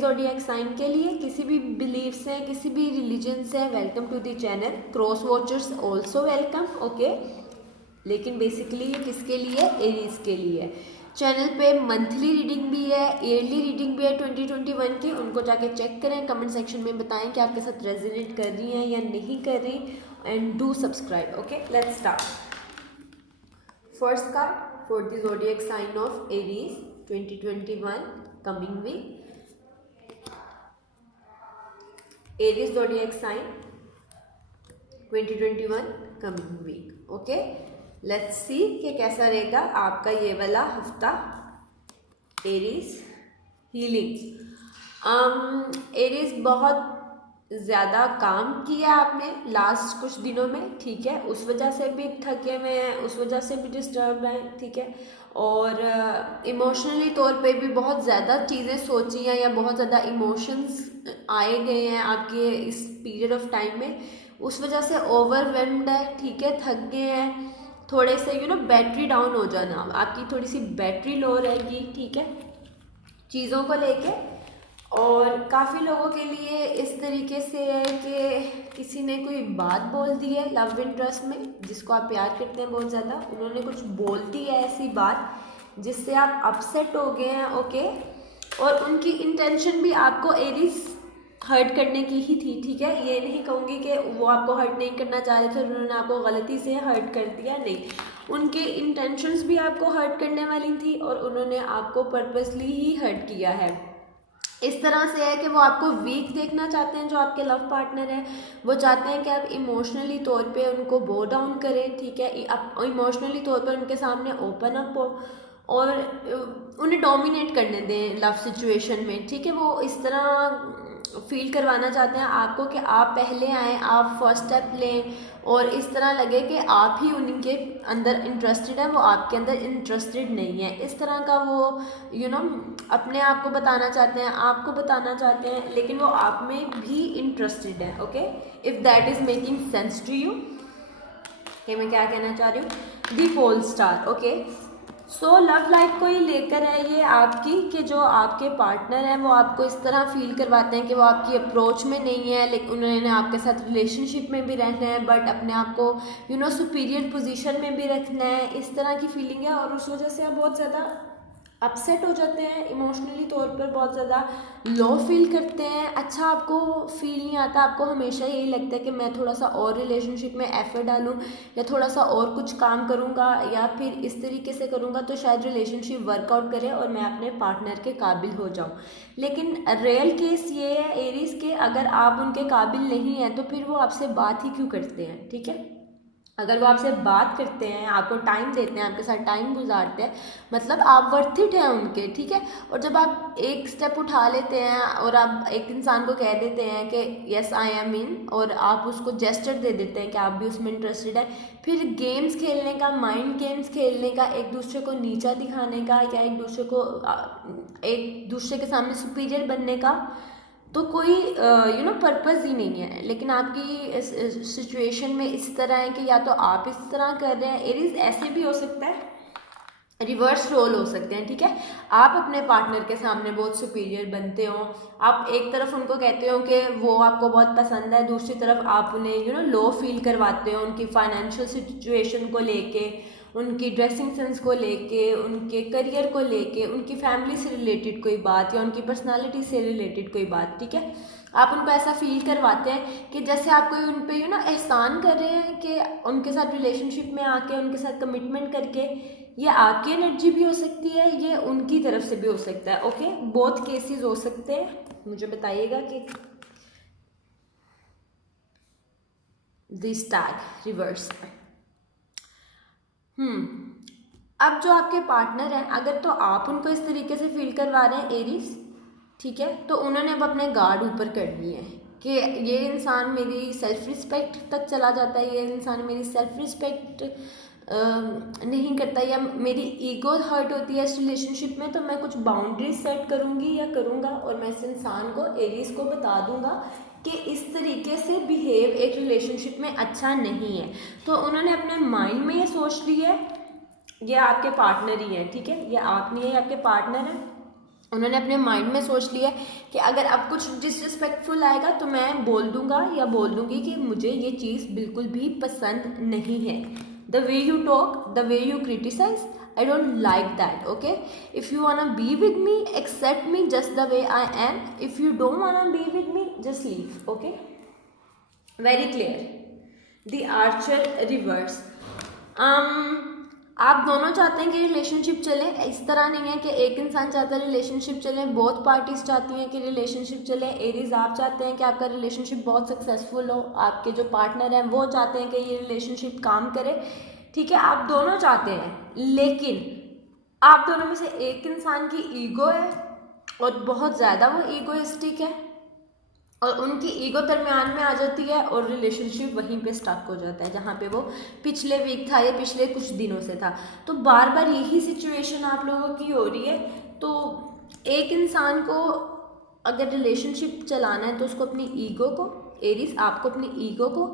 Zodiac sign के लिए किसी भी बिलीफ से, किसी भी रिलीजन से, welcome to the channel. Cross watchers also welcome, okay. लेकिन बेसिकली ये किसके लिए? एरीज के लिए। चैनल पे मंथली रीडिंग भी है, ईयरली रीडिंग भी है 2021 की। उनको जाके चेक करें, कमेंट सेक्शन में बताएं कि आपके साथ रेजोनेट कर रही हैं या नहीं कर रही, and do subscribe, okay. Let's start. First card for the zodiac sign of Aries 2021 coming week. Aries zodiac sign 2021 coming week, okay. Let's see कि कैसा रहेगा आपका ये वाला हफ्ता। Aries healing. एरीज बहुत ज़्यादा काम किया आपने लास्ट कुछ दिनों में, ठीक है। उस वजह से भी थके हुए हैं, उस वजह से भी डिस्टर्ब हैं, ठीक है। और इमोशनली तौर पे भी बहुत ज़्यादा चीज़ें सोची हैं या बहुत ज़्यादा इमोशंस आए गए हैं आपके इस पीरियड ऑफ टाइम में। उस वजह से ओवरवेल्म्ड है, ठीक है, थक गए हैं थोड़े से, बैटरी डाउन हो जाना, आपकी थोड़ी सी बैटरी लो रहेगी, ठीक है, चीज़ों को लेके। और काफ़ी लोगों के लिए इस तरीके से है कि किसी ने कोई बात बोल दी है लव इंटरेस्ट में, जिसको आप प्यार करते हैं बहुत ज़्यादा, उन्होंने कुछ बोल दी है ऐसी बात जिससे आप अपसेट हो गए हैं, ओके। और उनकी इंटेंशन भी आपको एरीज हर्ट करने की ही थी, ठीक है। ये नहीं कहूँगी कि वो आपको हर्ट नहीं करना चाह रहे थे, उन्होंने आपको गलती से हर्ट कर दिया, नहीं। उनके इंटेंशंस भी आपको हर्ट करने वाली थी और उन्होंने आपको पर्पसली ही हर्ट किया है। इस तरह से है कि वो आपको वीक देखना चाहते हैं, जो आपके लव पार्टनर है वो चाहते हैं कि आप इमोशनली तौर पे उनको बो डाउन करें, ठीक है। आप इमोशनली तौर पर उनके सामने ओपन अप हो और उन्हें डोमिनेट करने दें लव सिचुएशन में, ठीक है। वो इस तरह फील करवाना चाहते हैं आपको कि आप पहले आएँ, आप फर्स्ट स्टेप लें और इस तरह लगे कि आप ही उनके अंदर इंटरेस्टेड है, वो आपके अंदर इंटरेस्टेड नहीं है। इस तरह का वो अपने आप को बताना चाहते हैं, आपको बताना चाहते हैं, लेकिन वो आप में भी इंटरेस्टेड है, okay. If that is making sense to you कि मैं क्या कहना चाह रही हूँ। The pole star, okay. So love life को ही लेकर है ये आपकी, कि जो आपके पार्टनर हैं वो आपको इस तरह फील करवाते हैं कि वो आपकी अप्रोच में नहीं है, लेकिन उन्होंने आपके साथ रिलेशनशिप में भी रहना है, बट अपने आप को सुपीरियर पोजीशन में भी रखना है, इस तरह की फीलिंग है। और उस वजह से आप बहुत ज़्यादा अपसेट हो जाते हैं, इमोशनली तौर पर बहुत ज़्यादा लो फील करते हैं, अच्छा आपको फील नहीं आता, आपको हमेशा यही लगता है कि मैं थोड़ा सा और रिलेशनशिप में एफर्ट डालूं या थोड़ा सा और कुछ काम करूंगा या फिर इस तरीके से करूंगा तो शायद रिलेशनशिप वर्कआउट करे और मैं अपने पार्टनर के काबिल हो जाऊं। लेकिन रियल केस ये है एरीज के, अगर आप उनके काबिल नहीं हैं तो फिर वो आपसे बात ही क्यों करते हैं, ठीक है। अगर वो आपसे बात करते हैं, आपको टाइम देते हैं, आपके साथ टाइम गुजारते हैं, मतलब आप वर्थ इट हैं उनके, ठीक है। और जब आप एक स्टेप उठा लेते हैं और आप एक इंसान को कह देते हैं कि यस आई एम इन, और आप उसको जेस्चर दे देते हैं कि आप भी उसमें इंटरेस्टेड है, फिर गेम्स खेलने का, माइंड गेम्स खेलने का, एक दूसरे को नीचा दिखाने का या एक दूसरे के सामने सुपीरियर बनने का तो कोई पर्पज़ ही नहीं है। लेकिन आपकी सिचुएशन में इस तरह है कि या तो आप इस तरह कर रहे हैं, एरीज ऐसे भी हो सकता है, रिवर्स रोल हो सकते हैं, ठीक है। आप अपने पार्टनर के सामने बहुत सुपीरियर बनते हो, आप एक तरफ उनको कहते हो कि वो आपको बहुत पसंद है, दूसरी तरफ आप उन्हें लो फील करवाते हो उनकी फाइनेंशियल सिचुएशन को लेके, उनकी ड्रेसिंग सेंस को लेके, उनके करियर को लेके, उनकी फैमिली से रिलेटेड कोई बात या उनकी पर्सनालिटी से रिलेटेड कोई बात, ठीक है। आप उनको ऐसा फील करवाते हैं कि जैसे आप कोई उन पे एहसान कर रहे हैं कि उनके साथ रिलेशनशिप में आके, उनके साथ कमिटमेंट करके। ये आपकी एनर्जी भी हो सकती है, ये उनकी तरफ से भी हो सकता है, ओके। बोथ केसेस हो सकते हैं, मुझे बताइएगा कि दिस टैग रिवर्स। अब जो आपके पार्टनर हैं, अगर तो आप उनको इस तरीके से फील करवा रहे हैं एरीज, ठीक है, तो उन्होंने अब अपने गार्ड ऊपर कर लिए हैं कि ये इंसान मेरी सेल्फ रिस्पेक्ट तक चला जाता है, ये इंसान मेरी सेल्फ रिस्पेक्ट नहीं करता या मेरी ईगो हर्ट होती है इस रिलेशनशिप में, तो मैं कुछ बाउंड्रीज सेट करूँगी या करूँगा और मैं इस इंसान को, एरीज को बता दूँगा कि इस तरीके से बिहेव एक रिलेशनशिप में अच्छा नहीं है। तो उन्होंने अपने माइंड में ये सोच लिया है, ये आपके पार्टनर ही है, ठीक है, ये आप नहीं है, ये आपके पार्टनर है। उन्होंने अपने माइंड में सोच लिया कि अगर अब कुछ डिसरिस्पेक्टफुल आएगा तो मैं बोल दूंगा या बोल दूंगी कि मुझे ये चीज़ बिल्कुल भी पसंद नहीं है. The way you talk, the way you criticise, I don't like that. Okay, if you wanna be with me, accept me just the way I am. If you don't wanna be with me, just leave. Okay, very clear. The Archer reverse. आप दोनों चाहते हैं कि relationship चले. इस तरह नहीं है कि एक इंसान चाहता है रिलेशनशिप चले, बोथ पार्टीज चाहती हैं कि रिलेशनशिप चले. एरीज आप चाहते हैं कि आपका रिलेशनशिप बहुत सक्सेसफुल हो, आपके जो पार्टनर हैं वो चाहते हैं कि ये रिलेशनशिप काम करे. ठीक है, आप दोनों चाहते हैं, लेकिन आप दोनों में से एक इंसान की ईगो है और बहुत ज़्यादा वो ईगोइस्टिक है और उनकी ईगो दरमियान में आ जाती है और रिलेशनशिप वहीं पे स्टक हो जाता है जहाँ पे वो पिछले वीक था या पिछले कुछ दिनों से था. तो बार बार यही सिचुएशन आप लोगों की हो रही है. तो एक इंसान को अगर रिलेशनशिप चलाना है तो उसको अपनी ईगो को, एरीज आपको अपनी ईगो को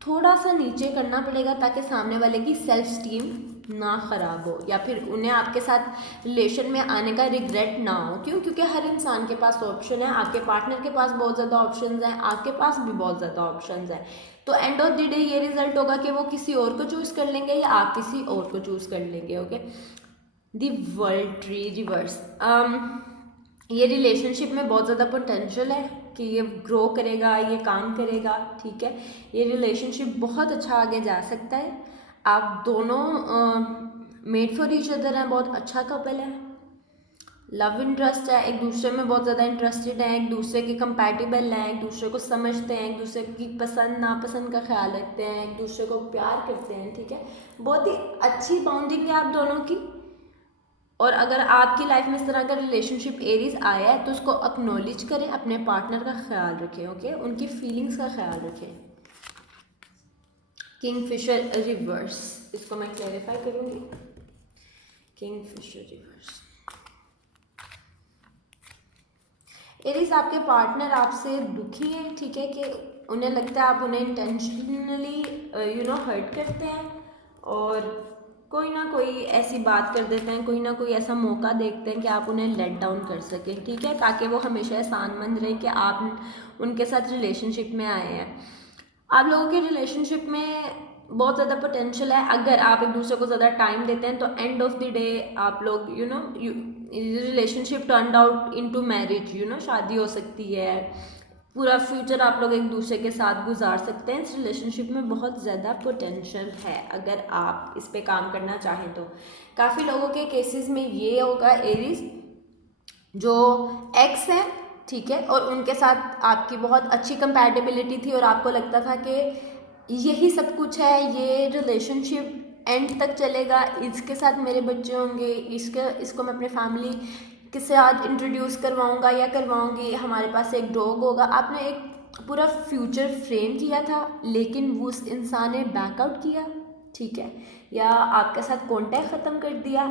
थोड़ा सा नीचे करना पड़ेगा ताकि सामने वाले की सेल्फ स्टीम ना ख़राब हो या फिर उन्हें आपके साथ रिलेशन में आने का रिग्रेट ना हो. क्यों? क्योंकि हर इंसान के पास ऑप्शन है. आपके पार्टनर के पास बहुत ज़्यादा ऑप्शंस हैं, आपके पास भी बहुत ज़्यादा ऑप्शंस हैं. तो एंड ऑफ द डे ये रिजल्ट होगा कि वो किसी और को चूज़ कर लेंगे या आप किसी और को चूज़ कर लेंगे. Okay, the world tree reverse. ये रिलेशनशिप में बहुत ज़्यादा पोटेंशियल है कि ये ग्रो करेगा, ये काम करेगा. ठीक है, ये रिलेशनशिप बहुत अच्छा आगे जा सकता है. आप दोनों मेड फॉर ईच अदर हैं, बहुत अच्छा कपल है, लव इंटरेस्ट है, एक दूसरे में बहुत ज़्यादा इंटरेस्टेड हैं, एक दूसरे के कंपैटिबल हैं, एक दूसरे को समझते हैं, एक दूसरे की पसंद नापसंद का ख्याल रखते हैं, एक दूसरे को प्यार करते हैं. ठीक है, बहुत ही अच्छी बॉन्डिंग है आप दोनों की. और अगर आपकी लाइफ में इस तरह का रिलेशनशिप एरीज आया है तो उसको एक्नॉलेज करें, अपने पार्टनर का ख्याल रखें. ओके, उनकी फीलिंग्स का ख्याल रखें. किंगफिशर रिवर्स, इसको मैं क्लैरिफाई करूंगी. Kingfisher reverse. एरीज आपके पार्टनर आपसे दुखी हैं. ठीक है, कि उन्हें लगता है आप उन्हें इंटेंशनली हर्ट करते हैं और कोई ना कोई ऐसी बात कर देते हैं, कोई ना कोई ऐसा मौका देखते हैं कि आप उन्हें लेट डाउन कर सकें. ठीक है, ताकि वो हमेशा एहसानमंद रहे कि आप उनके साथ रिलेशनशिप में आए हैं. आप लोगों के रिलेशनशिप में बहुत ज़्यादा पोटेंशियल है. अगर आप एक दूसरे को ज़्यादा टाइम देते हैं तो एंड ऑफ द डे आप लोग relationship turn out into marriage. शादी हो सकती है, पूरा फ्यूचर आप लोग एक दूसरे के साथ गुजार सकते हैं. इस रिलेशनशिप में बहुत ज़्यादा पोटेंशियल है अगर आप इस पे काम करना चाहें तो. काफ़ी लोगों के केसेस में ये होगा एरीज जो एक्स है, ठीक है, और उनके साथ आपकी बहुत अच्छी कंपैटिबिलिटी थी और आपको लगता था कि यही सब कुछ है, ये रिलेशनशिप एंड तक चलेगा, इसके साथ मेरे बच्चे होंगे, इसको मैं अपने फैमिली के साथ इंट्रोड्यूस करवाऊंगा या करवाऊंगी, हमारे पास एक डॉग होगा. आपने एक पूरा फ्यूचर फ्रेम किया था लेकिन वो उस इंसान ने बैकआउट किया. ठीक है, या आपके साथ कॉन्टैक्ट ख़त्म कर दिया.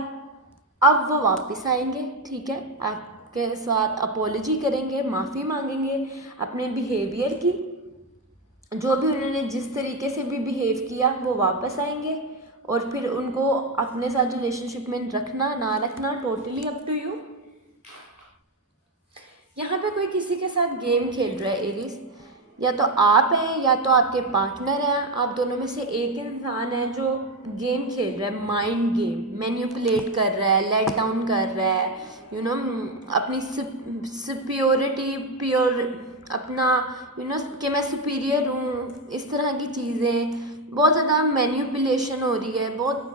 अब वो वापस आएंगे. ठीक है, आपके साथ अपोलॉजी करेंगे, माफ़ी मांगेंगे अपने बिहेवियर की, जो भी उन्होंने जिस तरीके से भी बिहेव किया वो वापस आएंगे. और फिर उनको अपने साथ रिलेशनशिप में रखना ना रखना टोटली अप टू यू. यहाँ पे कोई किसी के साथ गेम खेल रहा है एरीज, या तो आप हैं या तो आपके पार्टनर हैं. आप दोनों में से एक इंसान है जो गेम खेल रहा है, माइंड गेम, मैनिपुलेट कर रहा है, लेट डाउन कर रहा है, अपनी सुपियोरिटी अपना कि मैं सुपीरियर हूँ, इस तरह की चीज़ें. बहुत ज़्यादा मैनिपुलेशन हो रही है. बहुत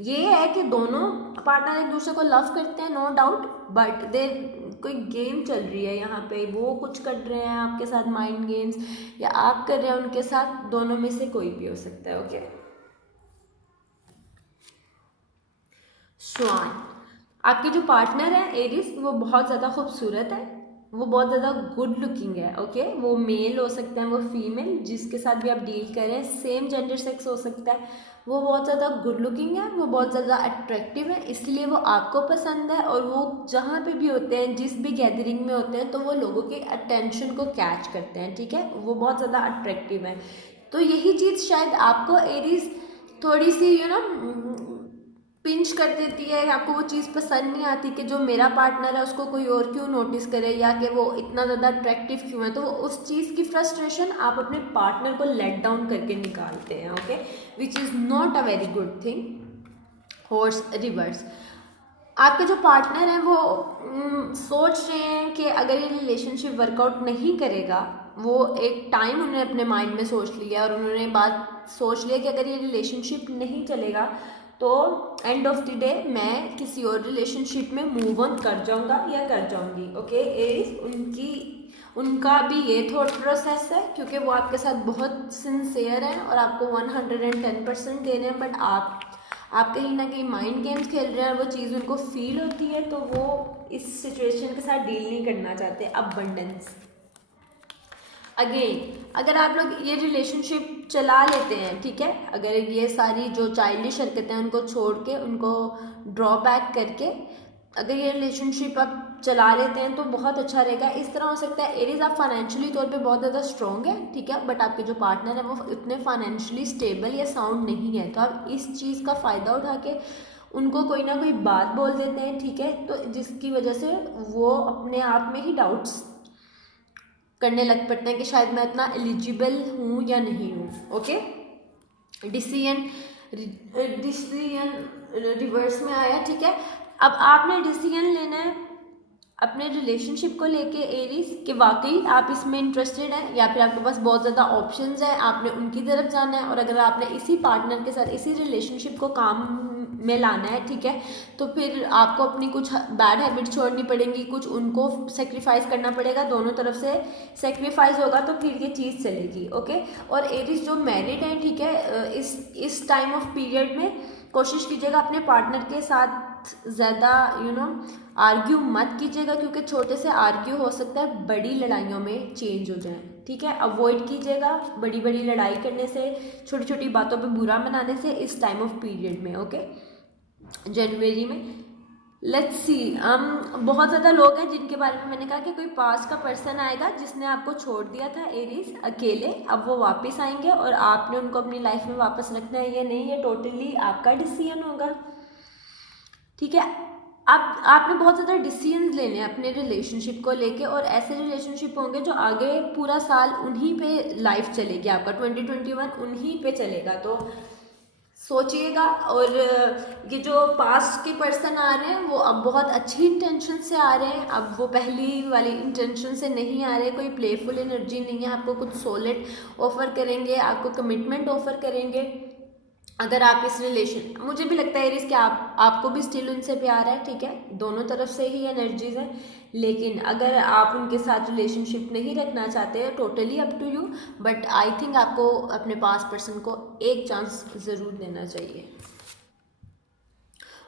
ये है कि दोनों पार्टनर एक दूसरे को लव करते हैं, नो डाउट, बट देर कोई गेम चल रही है यहाँ पे. वो कुछ कर रहे हैं आपके साथ माइंड गेम्स, या आप कर रहे हैं उनके साथ. दोनों में से कोई भी हो सकता है. ओके, स्वान. आपके जो पार्टनर है एरीज, वो बहुत ज़्यादा खूबसूरत है, वो बहुत ज़्यादा गुड लुकिंग है. ओके, वो मेल हो सकते हैं, वो फीमेल, जिसके साथ भी आप डील करें, सेम जेंडर सेक्स हो सकता है. वो बहुत ज़्यादा गुड लुकिंग है, वो बहुत ज़्यादा अट्रैक्टिव है, इसलिए वो आपको पसंद है. और वो जहाँ पे भी होते हैं, जिस भी गैदरिंग में होते हैं, तो वो लोगों के अटेंशन को कैच करते हैं. ठीक है, वो बहुत ज़्यादा अट्रैक्टिव है. तो यही चीज़ शायद आपको एरीज थोड़ी सी पिंच कर देती है, आपको वो चीज़ पसंद नहीं आती कि जो मेरा पार्टनर है उसको कोई और क्यों नोटिस करे, या कि वो इतना ज़्यादा अट्रैक्टिव क्यों है, तो वो उस चीज़ की फ्रस्ट्रेशन आप अपने पार्टनर को लेट डाउन करके निकालते हैं, okay, which is not a very good thing. Horse reverse, आपके जो पार्टनर हैं वो सोच रहे हैं कि अगर ये रिलेशनशिप वर्कआउट नहीं करेगा, वो एक टाइम उन्होंने अपने माइंड में सोच लिया और उन्होंने बात सोच लिया कि अगर ये रिलेशनशिप नहीं चलेगा तो एंड ऑफ द डे मैं किसी और रिलेशनशिप में मूव ऑन कर जाऊंगा या कर जाऊंगी, ओके। उनका भी ये थॉट प्रोसेस है, क्योंकि वो आपके साथ बहुत सिंसियर हैं और आपको 110% दे रहे हैं, बट आप कहीं ना कहीं माइंड गेम्स खेल रहे हैं और वो चीज़ उनको फील होती है, तो वो इस सिचुएशन के साथ डील नहीं करना चाहते। अबंडेंस, अगेन अगर आप लोग ये रिलेशनशिप चला लेते हैं, ठीक है, अगर ये सारी जो चाइल्डिश हरकतें हैं उनको छोड़ के, उनको ड्रॉ बैक करके अगर ये रिलेशनशिप आप चला लेते हैं तो बहुत अच्छा रहेगा। इस तरह हो सकता है एरीज आप फाइनेंशियली तौर पे बहुत ज़्यादा स्ट्रॉन्ग है, ठीक है, बट आपके जो पार्टनर है वो इतने फाइनेंशियली स्टेबल या साउंड नहीं है, तो आप इस चीज़ का फ़ायदा उठा के उनको कोई ना कोई बात बोल देते हैं, ठीक है, तो जिसकी वजह से वो अपने आप में ही डाउट्स करने लग पड़ते हैं कि शायद मैं इतना एलिजिबल हूँ या नहीं हूँ, ओके। डिसीजन रिवर्स में आया, ठीक है। अब आपने डिसीजन लेना है अपने रिलेशनशिप को लेके एरीज, कि वाकई आप इसमें इंटरेस्टेड हैं या फिर आपके पास बहुत ज़्यादा ऑप्शंस हैं, आपने उनकी तरफ जाना है। और अगर आपने इसी पार्टनर के साथ इसी रिलेशनशिप को काम में लाना है, ठीक है, तो फिर आपको अपनी कुछ बैड हैबिट छोड़नी पड़ेंगी, कुछ उनको सेक्रीफाइस करना पड़ेगा, दोनों तरफ से सेक्रीफाइस होगा तो फिर ये चीज़ चलेगी, ओके। और एरीज जो मैरिड हैं, ठीक है, इस टाइम ऑफ पीरियड में कोशिश कीजिएगा अपने पार्टनर के साथ ज़्यादा आर्ग्यू मत कीजिएगा, क्योंकि छोटे से आर्ग्यू हो सकता है बड़ी लड़ाइयों में चेंज हो जाए, ठीक है। अवॉइड कीजिएगा बड़ी बड़ी लड़ाई करने से, छोटी छोटी बातों पे बुरा मनाने से इस टाइम ऑफ पीरियड में, ओके, जनवरी में। लेट्स सी, बहुत ज़्यादा लोग हैं जिनके बारे में मैंने कहा कि कोई पास का पर्सन आएगा जिसने आपको छोड़ दिया था एरीज अकेले, अब वो वापस आएंगे और आपने उनको अपनी लाइफ में वापस रखना है या नहीं, ये टोटली आपका डिसीजन होगा, ठीक है। अब आपने बहुत ज़्यादा डिसीजन लेने हैं अपने रिलेशनशिप को लेके, और ऐसे रिलेशनशिप होंगे जो आगे पूरा साल उन्हीं पे लाइफ चलेगी, आपका 2021 उन्हीं पे चलेगा, तो सोचिएगा। और ये जो पास्ट के पर्सन आ रहे हैं वो अब बहुत अच्छी इंटेंशन से आ रहे हैं, अब वो पहली वाली इंटेंशन से नहीं आ रहे, कोई प्लेफुल एनर्जी नहीं है, आपको कुछ सॉलिड ऑफर करेंगे, आपको कमिटमेंट ऑफर करेंगे। अगर आप इस रिलेशन, मुझे भी लगता है एरीज कि आपको भी स्टिल उनसे प्यार है, ठीक है, दोनों तरफ से ही एनर्जीज हैं, लेकिन अगर आप उनके साथ रिलेशनशिप नहीं रखना चाहते, totally up to you, but I think आपको अपने पास पर्सन को एक चांस ज़रूर देना चाहिए।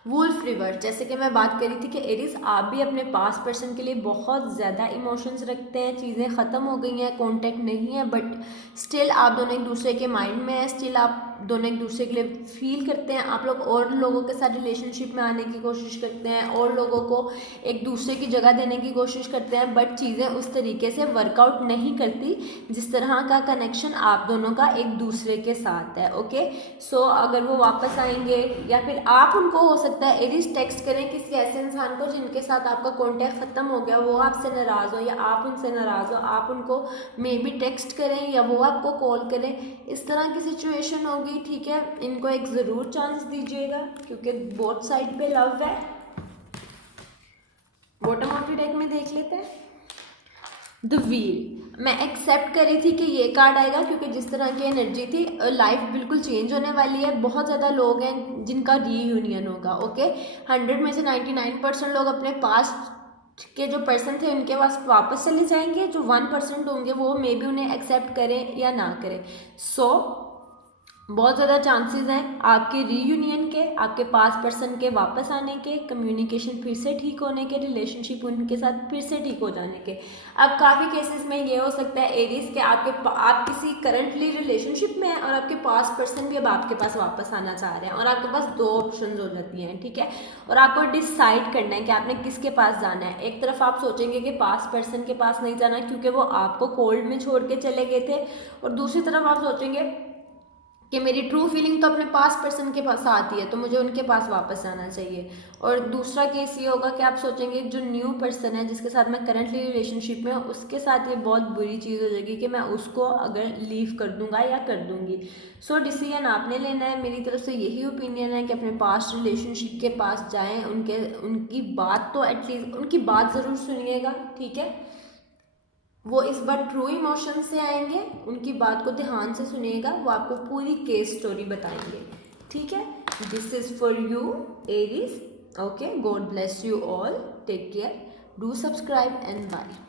वुल्फ रिवर, जैसे कि मैं बात करी थी कि एरीज आप भी अपने पास पर्सन के लिए बहुत ज़्यादा इमोशंस रखते हैं, चीज़ें ख़त्म हो गई हैं, कांटेक्ट नहीं है, बट स्टिल आप दोनों एक दूसरे के माइंड में है, स्टिल आप दोनों एक दूसरे के लिए फील करते हैं, आप लोग और लोगों के साथ रिलेशनशिप में आने की कोशिश करते हैं और लोगों को एक दूसरे की जगह देने की कोशिश करते हैं, बट चीज़ें उस तरीके से वर्कआउट नहीं करती जिस तरह का कनेक्शन आप दोनों का एक दूसरे के साथ है, ओके। सो अगर वो वापस आएंगे या फिर आप उनको, हो सकता है एरीज टेक्स्ट करें किसी ऐसे इंसान को जिनके साथ आपका कॉन्टैक्ट ख़त्म हो गया, वो आपसे नाराज़ हो या आप उनसे नाराज़ हो, आप उनको मे बी टेक्स्ट करें या वो आपको कॉल करें, इस तरह की सिचुएशन होगी, ठीक है। इनको एक ज़रूर चांस दीजिएगा क्योंकि बोथ साइड पे लव है। बॉटम ऑफ द डेक में देख लेते हैं द व्हील। मैं एक्सेप्ट करी थी कि ये कार्ड आएगा क्योंकि जिस तरह की एनर्जी थी, लाइफ बिल्कुल चेंज होने वाली है, बहुत ज़्यादा लोग हैं जिनका रीयूनियन होगा, ओके। 100 में से 99% लोग अपने पास के जो पर्सन थे उनके पास वापस चले जाएंगे, जो 1% होंगे वो मे बी उन्हें एक्सेप्ट करें या ना करें। सो बहुत ज़्यादा चांसेस हैं आपके रीयूनियन के, आपके पास पर्सन के वापस आने के, कम्युनिकेशन फिर से ठीक होने के, रिलेशनशिप उनके साथ फिर से ठीक हो जाने के। अब काफ़ी केसेस में ये हो सकता है एरीज के आप किसी करंटली रिलेशनशिप में हैं और आपके पास पर्सन भी अब आपके पास वापस आना चाह रहे हैं और आपके पास दो ऑप्शन हो जाती हैं, ठीक है। और आपको डिसाइड करना है कि आपने किसके पास जाना है। एक तरफ आप सोचेंगे कि पास पर्सन के पास नहीं जाना क्योंकि वो आपको कोल्ड में छोड़ के चले गए थे, और दूसरी तरफ आप सोचेंगे कि मेरी ट्रू फीलिंग तो अपने पास पर्सन के पास आती है, तो मुझे उनके पास वापस आना चाहिए। और दूसरा केस ये होगा कि आप सोचेंगे जो न्यू पर्सन है जिसके साथ मैं करंटली रिलेशनशिप में हूँ, उसके साथ ये बहुत बुरी चीज़ हो जाएगी कि मैं उसको अगर लीव कर दूंगा या कर दूंगी। सो डिसीजन आपने लेना है। मेरी तरफ से यही ओपिनियन है कि अपने पास्ट रिलेशनशिप के पास जाएँ, उनकी बात तो एटलीस्ट उनकी बात ज़रूर सुनिएगा, ठीक है। वो इस बार ट्रू इमोशन से आएंगे, उनकी बात को ध्यान से सुनिएगा, वो आपको पूरी केस स्टोरी बताएंगे, ठीक है। This is for you Aries. Okay, God bless you all, take care, do subscribe and bye.